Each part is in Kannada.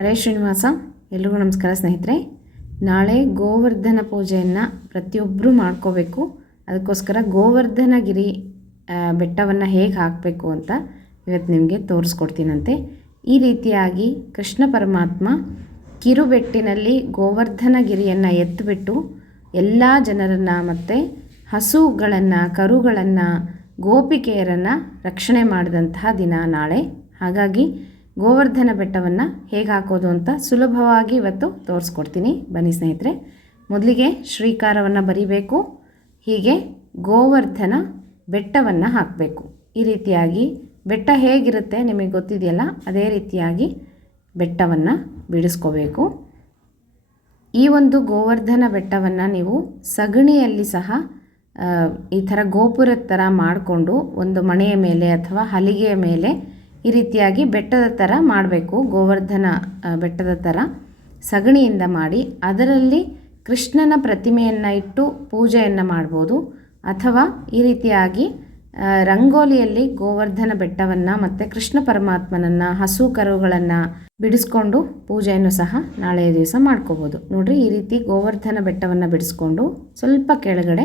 ಹರೇ ಶ್ರೀನಿವಾಸ, ಎಲ್ರಿಗೂ ನಮಸ್ಕಾರ ಸ್ನೇಹಿತರೆ. ನಾಳೆ ಗೋವರ್ಧನ ಪೂಜೆಯನ್ನು ಪ್ರತಿಯೊಬ್ಬರೂ ಮಾಡ್ಕೋಬೇಕು. ಅದಕ್ಕೋಸ್ಕರ ಗೋವರ್ಧನಗಿರಿ ಬೆಟ್ಟವನ್ನು ಹೇಗೆ ಹಾಕಬೇಕು ಅಂತ ಇವತ್ತು ನಿಮಗೆ ತೋರಿಸ್ಕೊಡ್ತೀನಂತೆ. ಈ ರೀತಿಯಾಗಿ ಕೃಷ್ಣ ಪರಮಾತ್ಮ ಕಿರುಬೆಟ್ಟಿನಲ್ಲಿ ಗೋವರ್ಧನಗಿರಿಯನ್ನು ಎತ್ತಿಬಿಟ್ಟು ಎಲ್ಲ ಜನರನ್ನು ಮತ್ತು ಹಸುಗಳನ್ನು, ಕರುಗಳನ್ನು, ಗೋಪಿಕೆಯರನ್ನು ರಕ್ಷಣೆ ಮಾಡಿದಂತಹ ದಿನ ನಾಳೆ. ಹಾಗಾಗಿ ಗೋವರ್ಧನ ಬೆಟ್ಟವನ್ನು ಹೇಗೆ ಹಾಕೋದು ಅಂತ ಸುಲಭವಾಗಿ ಇವತ್ತು ತೋರಿಸ್ಕೊಡ್ತೀನಿ. ಬನ್ನಿ ಸ್ನೇಹಿತರೆ, ಮೊದಲಿಗೆ ಶ್ರೀಕಾರವನ್ನು ಬರಿಬೇಕು, ಹೀಗೆ ಗೋವರ್ಧನ ಬೆಟ್ಟವನ್ನು ಹಾಕಬೇಕು. ಈ ರೀತಿಯಾಗಿ ಬೆಟ್ಟ ಹೇಗಿರುತ್ತೆ ನಿಮಗೆ ಗೊತ್ತಿದೆಯಲ್ಲ, ಅದೇ ರೀತಿಯಾಗಿ ಬೆಟ್ಟವನ್ನು ಬಿಡಿಸ್ಕೋಬೇಕು. ಈ ಒಂದು ಗೋವರ್ಧನ ಬೆಟ್ಟವನ್ನು ನೀವು ಸಗಣಿಯಲ್ಲಿ ಸಹ ಈ ಥರ ಗೋಪುರದ ಥರ ಮಾಡಿಕೊಂಡು ಒಂದು ಮಣೆಯ ಮೇಲೆ ಅಥವಾ ಹಲಿಗೆಯ ಮೇಲೆ ಈ ರೀತಿಯಾಗಿ ಬೆಟ್ಟದ ಥರ ಮಾಡಬೇಕು, ಗೋವರ್ಧನ ಬೆಟ್ಟದ ಥರ ಸಗಣಿಯಿಂದ ಮಾಡಿ, ಅದರಲ್ಲಿ ಕೃಷ್ಣನ ಪ್ರತಿಮೆಯನ್ನು ಇಟ್ಟು ಪೂಜೆಯನ್ನು ಮಾಡ್ಬೋದು. ಅಥವಾ ಈ ರೀತಿಯಾಗಿ ರಂಗೋಲಿಯಲ್ಲಿ ಗೋವರ್ಧನ ಬೆಟ್ಟವನ್ನು ಮತ್ತು ಕೃಷ್ಣ ಪರಮಾತ್ಮನನ್ನು ಹಸು ಕರುಗಳನ್ನು ಬಿಡಿಸ್ಕೊಂಡು ಪೂಜೆಯನ್ನು ಸಹ ನಾಳೆಯ ದಿವಸ ಮಾಡ್ಕೋಬೋದು. ನೋಡ್ರಿ, ಈ ರೀತಿ ಗೋವರ್ಧನ ಬೆಟ್ಟವನ್ನು ಬಿಡಿಸ್ಕೊಂಡು ಸ್ವಲ್ಪ ಕೆಳಗಡೆ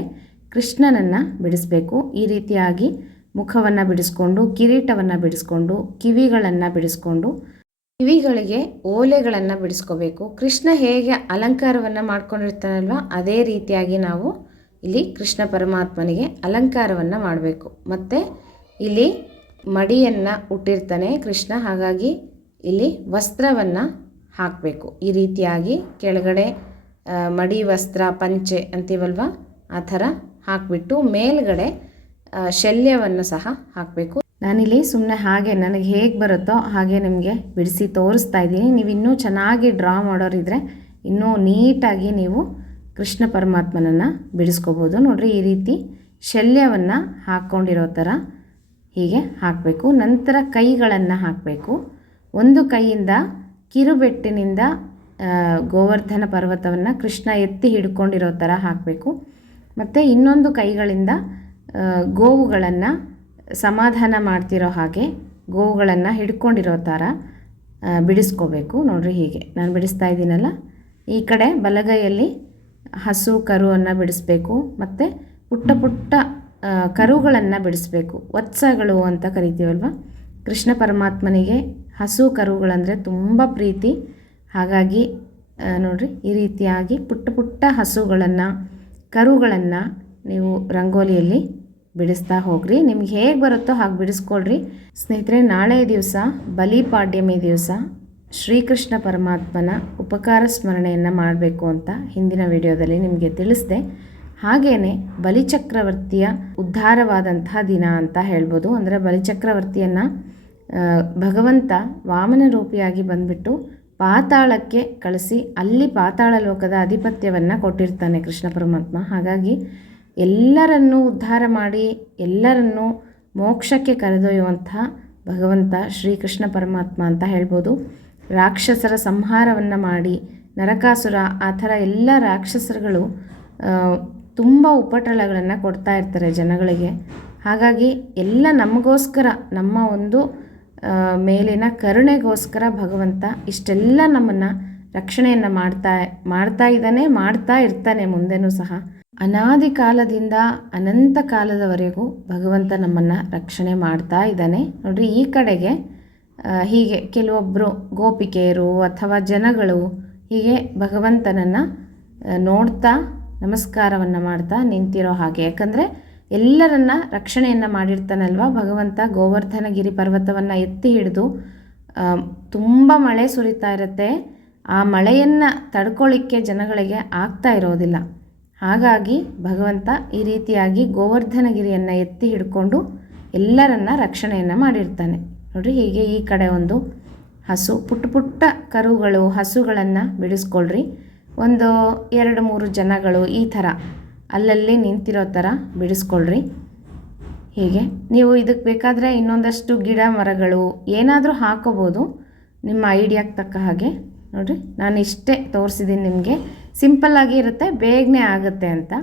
ಕೃಷ್ಣನನ್ನು ಬಿಡಿಸ್ಬೇಕು. ಈ ರೀತಿಯಾಗಿ ಮುಖವನ್ನು ಬಿಡಿಸ್ಕೊಂಡು, ಕಿರೀಟವನ್ನು ಬಿಡಿಸ್ಕೊಂಡು, ಕಿವಿಗಳನ್ನು ಬಿಡಿಸ್ಕೊಂಡು, ಕಿವಿಗಳಿಗೆ ಓಲೆಗಳನ್ನು ಬಿಡಿಸ್ಕೋಬೇಕು. ಕೃಷ್ಣ ಹೇಗೆ ಅಲಂಕಾರವನ್ನು ಮಾಡ್ಕೊಂಡಿರ್ತಾನಲ್ವ, ಅದೇ ರೀತಿಯಾಗಿ ನಾವು ಇಲ್ಲಿ ಕೃಷ್ಣ ಪರಮಾತ್ಮನಿಗೆ ಅಲಂಕಾರವನ್ನು ಮಾಡಬೇಕು. ಮತ್ತು ಇಲ್ಲಿ ಮಡಿಯನ್ನು ಹುಟ್ಟಿರ್ತಾನೆ ಕೃಷ್ಣ, ಹಾಗಾಗಿ ಇಲ್ಲಿ ವಸ್ತ್ರವನ್ನು ಹಾಕಬೇಕು. ಈ ರೀತಿಯಾಗಿ ಕೆಳಗಡೆ ಮಡಿ, ವಸ್ತ್ರ, ಪಂಚೆ ಅಂತೀವಲ್ವ, ಆ ಥರ ಹಾಕಿಬಿಟ್ಟು ಮೇಲ್ಗಡೆ ಶಲ್ಯವನ್ನು ಸಹ ಹಾಕಬೇಕು. ನಾನಿಲ್ಲಿ ಸುಮ್ಮನೆ ಹಾಗೆ ನನಗೆ ಹೇಗೆ ಬರುತ್ತೋ ಹಾಗೆ ನಿಮಗೆ ಬಿಡಿಸಿ ತೋರಿಸ್ತಾ ಇದ್ದೀನಿ. ನೀವು ಇನ್ನೂ ಚೆನ್ನಾಗಿ ಡ್ರಾ ಮಾಡೋರಿದ್ರೆ ಇನ್ನೂ ನೀಟಾಗಿ ನೀವು ಕೃಷ್ಣ ಪರಮಾತ್ಮನನ್ನು ಬಿಡಿಸ್ಕೋಬೋದು. ನೋಡಿರಿ ಈ ರೀತಿ ಶಲ್ಯವನ್ನು ಹಾಕ್ಕೊಂಡಿರೋ ಥರ ಹೀಗೆ ಹಾಕಬೇಕು. ನಂತರ ಕೈಗಳನ್ನು ಹಾಕಬೇಕು. ಒಂದು ಕೈಯಿಂದ ಕಿರುಬೆಟ್ಟಿನಿಂದ ಗೋವರ್ಧನ ಪರ್ವತವನ್ನು ಕೃಷ್ಣ ಎತ್ತಿ ಹಿಡ್ಕೊಂಡಿರೋ ಥರ ಹಾಕಬೇಕು. ಮತ್ತು ಇನ್ನೊಂದು ಕೈಗಳಿಂದ ಗೋವುಗಳನ್ನು ಸಮಾಧಾನ ಮಾಡ್ತಿರೋ ಹಾಗೆ ಗೋವುಗಳನ್ನು ಹಿಡ್ಕೊಂಡಿರೋ ಥರ ಬಿಡಿಸ್ಕೋಬೇಕು. ನೋಡ್ರಿ ಹೀಗೆ. ನಾನು ಬಿಡಿಸ್ತಾ ಇದ್ದೀನಲ್ಲ? ಈ ಕಡೆ ಬಲಗೈಯಲ್ಲಿ ಹಸು, ಕರುವನ್ನು ಬಿಡಿಸ್ಬೇಕು. ಮತ್ತು ಪುಟ್ಟ ಪುಟ್ಟ ಕರುಗಳನ್ನು ಬಿಡಿಸ್ಬೇಕು. ವತ್ಸಗಳು ಅಂತ ಕರಿತೀವಲ್ವ? ಕೃಷ್ಣ ಪರಮಾತ್ಮನಿಗೆ ಹಸು, ಕರುಗಳಂದರೆ ತುಂಬ ಪ್ರೀತಿ. ಹಾಗಾಗಿ ನೋಡಿರಿ, ಈ ರೀತಿಯಾಗಿ ಪುಟ್ಟ ಪುಟ್ಟ ಹಸುಗಳನ್ನು, ಕರುಗಳನ್ನು ನೀವು ರಂಗೋಲಿಯಲ್ಲಿ ಬಿಡಿಸ್ತಾ ಹೋಗ್ರಿ. ನಿಮ್ಗೆ ಹೇಗೆ ಬರುತ್ತೋ ಹಾಗೆ ಬಿಡಿಸ್ಕೊಳ್ರಿ. ಸ್ನೇಹಿತರೆ, ನಾಳೆ ದಿವಸ ಬಲಿಪಾಡ್ಯಮಿ ದಿವಸ ಶ್ರೀಕೃಷ್ಣ ಪರಮಾತ್ಮನ ಉಪಕಾರ ಸ್ಮರಣೆಯನ್ನು ಮಾಡಬೇಕು ಅಂತ ಹಿಂದಿನ ವಿಡಿಯೋದಲ್ಲಿ ನಿಮಗೆ ತಿಳಿಸಿದೆ. ಹಾಗೆಯೇ ಬಲಿಚಕ್ರವರ್ತಿಯ ಉದ್ಧಾರವಾದಂತಹ ದಿನ ಅಂತ ಹೇಳ್ಬೋದು. ಅಂದರೆ ಬಲಿಚಕ್ರವರ್ತಿಯನ್ನು ಭಗವಂತ ವಾಮನ ರೂಪಿಯಾಗಿ ಬಂದ್ಬಿಟ್ಟು ಪಾತಾಳಕ್ಕೆ ಕಳಿಸಿ ಅಲ್ಲಿ ಪಾತಾಳ ಲೋಕದ ಆಧಿಪತ್ಯವನ್ನು ಕೊಟ್ಟಿರ್ತಾನೆ ಕೃಷ್ಣ ಪರಮಾತ್ಮ. ಹಾಗಾಗಿ ಎಲ್ಲರನ್ನೂ ಉದ್ಧಾರ ಮಾಡಿ, ಎಲ್ಲರನ್ನೂ ಮೋಕ್ಷಕ್ಕೆ ಕರೆದೊಯ್ಯುವಂಥ ಭಗವಂತ ಶ್ರೀಕೃಷ್ಣ ಪರಮಾತ್ಮ ಅಂತ ಹೇಳ್ಬೋದು. ರಾಕ್ಷಸರ ಸಂಹಾರವನ್ನು ಮಾಡಿ, ನರಕಾಸುರ, ಆ ಥರ ಎಲ್ಲ ರಾಕ್ಷಸರುಗಳು ತುಂಬ ಉಪಟಳಗಳನ್ನು ಕೊಡ್ತಾ ಇರ್ತಾರೆ ಜನಗಳಿಗೆ. ಹಾಗಾಗಿ ಎಲ್ಲ ನಮಗೋಸ್ಕರ, ನಮ್ಮ ಒಂದು ಮೇಲಿನ ಕರುಣೆಗೋಸ್ಕರ ಭಗವಂತ ಇಷ್ಟೆಲ್ಲ ನಮ್ಮನ್ನು ರಕ್ಷಣೆಯನ್ನು ಮಾಡ್ತಾ ಮಾಡ್ತಾ ಇದ್ದಾನೆ, ಮಾಡ್ತಾ ಇರ್ತಾನೆ ಮುಂದೆನೂ ಸಹ. ಅನಾದಿ ಕಾಲದಿಂದ ಅನಂತ ಕಾಲದವರೆಗೂ ಭಗವಂತ ನಮ್ಮನ್ನು ರಕ್ಷಣೆ ಮಾಡ್ತಾ ಇದ್ದಾನೆ. ನೋಡ್ರಿ, ಈ ಕಡೆಗೆ ಹೀಗೆ ಕೆಲವೊಬ್ಬರು ಗೋಪಿಕೆಯರು ಅಥವಾ ಜನಗಳು ಹೀಗೆ ಭಗವಂತನನ್ನು ನೋಡ್ತಾ ನಮಸ್ಕಾರವನ್ನು ಮಾಡ್ತಾ ನಿಂತಿರೋ ಹಾಗೆ. ಯಾಕಂದರೆ, ಎಲ್ಲರನ್ನ ರಕ್ಷಣೆಯನ್ನು ಮಾಡಿರ್ತಾನಲ್ವ? ಭಗವಂತ ಗೋವರ್ಧನಗಿರಿ ಪರ್ವತವನ್ನು ಎತ್ತಿ ಹಿಡಿದು ತುಂಬ ಮಳೆ ಸುರಿತಾ ಇರುತ್ತೆ. ಆ ಮಳೆಯನ್ನು ತಡ್ಕೊಳ್ಳಿಕ್ಕೆ ಜನಗಳಿಗೆ ಆಗ್ತಾ ಇರೋದಿಲ್ಲ. ಹಾಗಾಗಿ ಭಗವಂತ ಈ ರೀತಿಯಾಗಿ ಗೋವರ್ಧನಗಿರಿಯನ್ನು ಎತ್ತಿ ಹಿಡ್ಕೊಂಡು ಎಲ್ಲರನ್ನ ರಕ್ಷಣೆಯನ್ನು ಮಾಡಿರ್ತಾನೆ. ನೋಡ್ರಿ ಹೀಗೆ ಈ ಕಡೆ ಒಂದು ಹಸು, ಪುಟ್ಟ ಪುಟ್ಟ ಕರುಗಳು, ಹಸುಗಳನ್ನು ಬಿಡಿಸ್ಕೊಳ್ರಿ. ಒಂದು ಎರಡು ಮೂರು ಜನಗಳು ಈ ಥರ ಅಲ್ಲಲ್ಲಿ ನಿಂತಿರೋ ಥರ ಬಿಡಿಸ್ಕೊಳ್ರಿ. ಹೀಗೆ ನೀವು ಇದಕ್ಕೆ ಬೇಕಾದರೆ ಇನ್ನೊಂದಷ್ಟು ಗಿಡ ಮರಗಳು ಏನಾದರೂ ಹಾಕೋಬೋದು. ನಿಮ್ಮ ಐಡಿಯಾಕ್ಕೆ ತಕ್ಕ ಹಾಗೆ. ನೋಡಿರಿ, ನಾನು ಇಷ್ಟೇ ತೋರಿಸಿದ್ದೀನಿ ನಿಮಗೆ. ಸಿಂಪಲ್ಲಾಗಿ ಇರುತ್ತೆ, ಬೇಗನೆ ಆಗುತ್ತೆ ಅಂತ.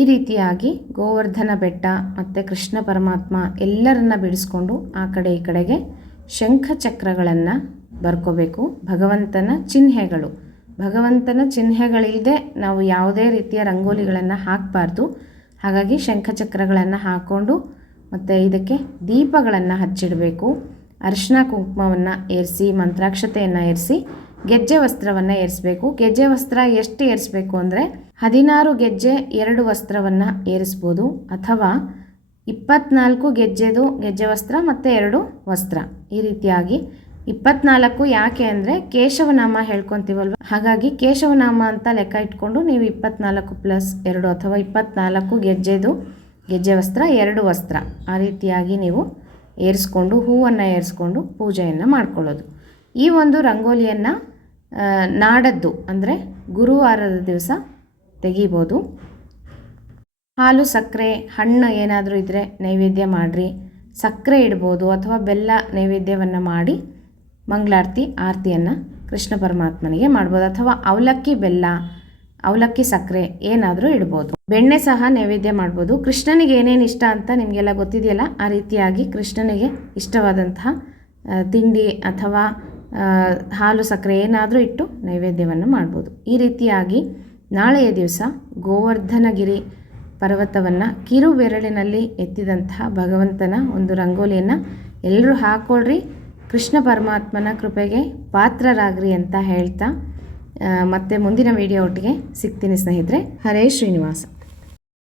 ಈ ರೀತಿಯಾಗಿ ಗೋವರ್ಧನ ಬೆಟ್ಟ ಮತ್ತು ಕೃಷ್ಣ ಪರಮಾತ್ಮ ಎಲ್ಲರನ್ನ ಬಿಡಿಸ್ಕೊಂಡು ಆ ಕಡೆ ಈ ಕಡೆಗೆ ಶಂಖ ಚಕ್ರಗಳನ್ನು ಬರ್ಕೋಬೇಕು. ಭಗವಂತನ ಚಿಹ್ನೆಗಳು. ಭಗವಂತನ ಚಿಹ್ನೆಗಳಿಲ್ಲದೆ ನಾವು ಯಾವುದೇ ರೀತಿಯ ರಂಗೋಲಿಗಳನ್ನು ಹಾಕಬಾರ್ದು. ಹಾಗಾಗಿ ಶಂಖಚಕ್ರಗಳನ್ನು ಹಾಕ್ಕೊಂಡು ಮತ್ತು ಇದಕ್ಕೆ ದೀಪಗಳನ್ನು ಹಚ್ಚಿಡಬೇಕು. ಅರಿಶಿನ ಕುಂಕುಮವನ್ನು ಏರಿಸಿ, ಮಂತ್ರಾಕ್ಷತೆಯನ್ನು ಏರಿಸಿ ಗೆಜ್ಜೆ ವಸ್ತ್ರವನ್ನು ಏರಿಸಬೇಕು. ಗೆಜ್ಜೆ ವಸ್ತ್ರ ಎಷ್ಟು ಏರಿಸಬೇಕು ಅಂದರೆ ಹದಿನಾರು ಗೆಜ್ಜೆ, ಎರಡು ವಸ್ತ್ರವನ್ನು ಏರಿಸ್ಬೋದು. ಅಥವಾ ಇಪ್ಪತ್ನಾಲ್ಕು ಗೆಜ್ಜೆದು ಗೆಜ್ಜೆ ವಸ್ತ್ರ ಮತ್ತು ಎರಡು ವಸ್ತ್ರ. ಈ ರೀತಿಯಾಗಿ ಇಪ್ಪತ್ನಾಲ್ಕು ಯಾಕೆ ಅಂದರೆ ಕೇಶವನಾಮ ಹೇಳ್ಕೊತೀವಲ್ವ? ಹಾಗಾಗಿ ಕೇಶವನಾಮ ಅಂತ ಲೆಕ್ಕ ಇಟ್ಕೊಂಡು ನೀವು ಇಪ್ಪತ್ನಾಲ್ಕು ಪ್ಲಸ್ ಎರಡು ಅಥವಾ ಇಪ್ಪತ್ನಾಲ್ಕು ಗೆಜ್ಜೆದು ಗೆಜ್ಜೆ ವಸ್ತ್ರ, ಎರಡು ವಸ್ತ್ರ ಆ ರೀತಿಯಾಗಿ ನೀವು ಏರಿಸ್ಕೊಂಡು ಹೂವನ್ನು ಏರಿಸ್ಕೊಂಡು ಪೂಜೆಯನ್ನು ಮಾಡ್ಕೊಳ್ಳೋದು. ಈ ಒಂದು ರಂಗೋಲಿಯನ್ನು ನಾಡದ್ದು ಅಂದರೆ ಗುರುವಾರದ ದಿವಸ ತೆಗಿಬೋದು. ಹಾಲು ಸಕ್ಕರೆ, ಹಣ್ಣು ಏನಾದರೂ ಇದ್ದರೆ ನೈವೇದ್ಯ ಮಾಡಿರಿ. ಸಕ್ಕರೆ ಇಡ್ಬೋದು ಅಥವಾ ಬೆಲ್ಲ ನೈವೇದ್ಯವನ್ನು ಮಾಡಿ ಮಂಗಳಾರತಿ, ಆರತಿಯನ್ನು ಕೃಷ್ಣ ಪರಮಾತ್ಮನಿಗೆ ಮಾಡ್ಬೋದು. ಅಥವಾ ಅವಲಕ್ಕಿ ಬೆಲ್ಲ, ಅವಲಕ್ಕಿ ಸಕ್ಕರೆ ಏನಾದರೂ ಇಡ್ಬೋದು. ಬೆಣ್ಣೆ ಸಹ ನೈವೇದ್ಯ ಮಾಡ್ಬೋದು. ಕೃಷ್ಣನಿಗೆ ಏನೇನು ಇಷ್ಟ ಅಂತ ನಿಮಗೆಲ್ಲ ಗೊತ್ತಿದೆಯಲ್ಲ, ಆ ರೀತಿಯಾಗಿ ಕೃಷ್ಣನಿಗೆ ಇಷ್ಟವಾದಂತಹ ತಿಂಡಿ ಅಥವಾ ಹಾಲು ಸಕ್ಕರೆ ಏನಾದರೂ ಇಟ್ಟು ನೈವೇದ್ಯವನ್ನು ಮಾಡ್ಬೋದು. ಈ ರೀತಿಯಾಗಿ ನಾಳೆಯ ದಿವಸ ಗೋವರ್ಧನಗಿರಿ ಪರ್ವತವನ್ನು ಕಿರು ಬೆರಳಿನಲ್ಲಿ ಎತ್ತಿದಂತಹ ಭಗವಂತನ ಒಂದು ರಂಗೋಲಿಯನ್ನು ಎಲ್ಲರೂ ಹಾಕ್ಕೊಳ್ರಿ ಕೃಷ್ಣ ಪರಮಾತ್ಮನ ಕೃಪೆಗೆ ಪಾತ್ರರಾಗ್ರಿ ಅಂತ ಹೇಳ್ತಾ ಮತ್ತೆ ಮುಂದಿನ ವಿಡಿಯೋ ಒಟ್ಟಿಗೆ ಸಿಗ್ತೀನಿ ಸ್ನೇಹಿತರೆ. ಹರೇ ಶ್ರೀನಿವಾಸ.